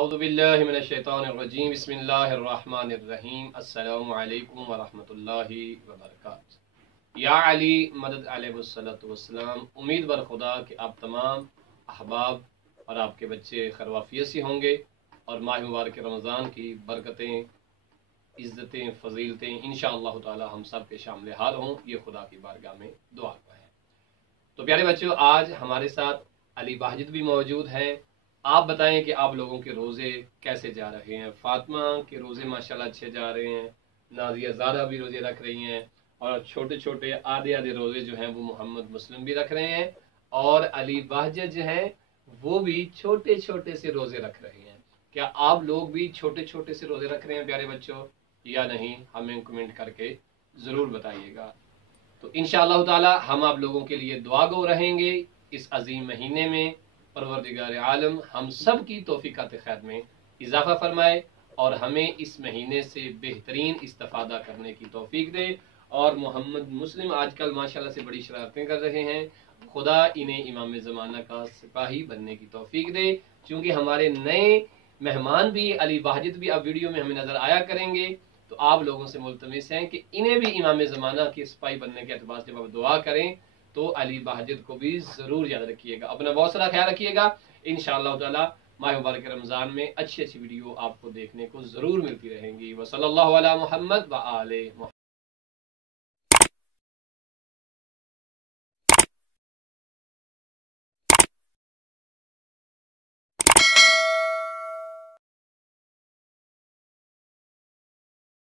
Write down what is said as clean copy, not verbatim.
अऊज़ु बिल्लाहि मिनश शैतानिर रजीम बिस्मिल्लाहिर रहमानिर रहीम अस्सलामु अलैकुम व रहमतुल्लाहि व बरकातुहू। या अली मदद अलैहिस्सलातु वस्सलाम। उम्मीद बर खुदा कि आप तमाम अहबाब और आपके बच्चे खैरवाफियत से होंगे और माह मुबारक रमज़ान की बरकतें, इज़्ज़तें, फ़ज़ीलतें इंशाअल्लाह ताला हम सब के शामिल हाल हों, ये खुदा की बारगाह में दुआ है। तो प्यारे बच्चों, आज हमारे साथ अली बाहिद भी मौजूद हैं। आप बताएं कि आप लोगों के रोज़े कैसे जा रहे हैं। फातिमा के रोज़े माशाल्लाह अच्छे जा रहे हैं, नाजिया ज़ारा भी रोज़े रख रही हैं और छोटे छोटे आधे आधे रोज़े जो हैं वो मोहम्मद मुस्लिम भी रख रहे हैं और अली बाहिद जो हैं वो भी छोटे छोटे से रोज़े रख रहे हैं। क्या आप लोग भी छोटे छोटे से रोज़े रख रहे हैं प्यारे बच्चों या नहीं? हमें कमेंट करके ज़रूर बताइएगा। तो इंशाअल्लाह ताला हम आप लोगों के लिए दुआ गो रहेंगे इस अजीम महीने में। परवरदिगार आलम हम सब की तौफीकात खैर में इजाफा फरमाए और हमें इस महीने से बेहतरीन इस्तिफादा करने की तौफीक दे। और मोहम्मद मुस्लिम आजकल माशाल्लाह से बड़ी शरारतें कर रहे हैं, खुदा इन्हें इमाम ज़माना का सिपाही बनने की तौफीक दे। चूँकि हमारे नए मेहमान भी अली बाहिद भी अब वीडियो में हमें नज़र आया करेंगे, तो आप लोगों से मुल्तमिस हैं कि इन्हें भी इमाम ज़माना के सिपाही बनने के एतबार से जब आप दुआ करें तो अली बाहिद को भी ज़रूर याद रखिएगा। अपना बहुत सारा ख्याल रखिएगा। इंशाअल्लाह ताला माह मुबारक रमज़ान में अच्छी अच्छी वीडियो आपको देखने को ज़रूर मिलती रहेंगी। व सल्लल्लाहु अला मुहम्मद व आले मुहम्मद।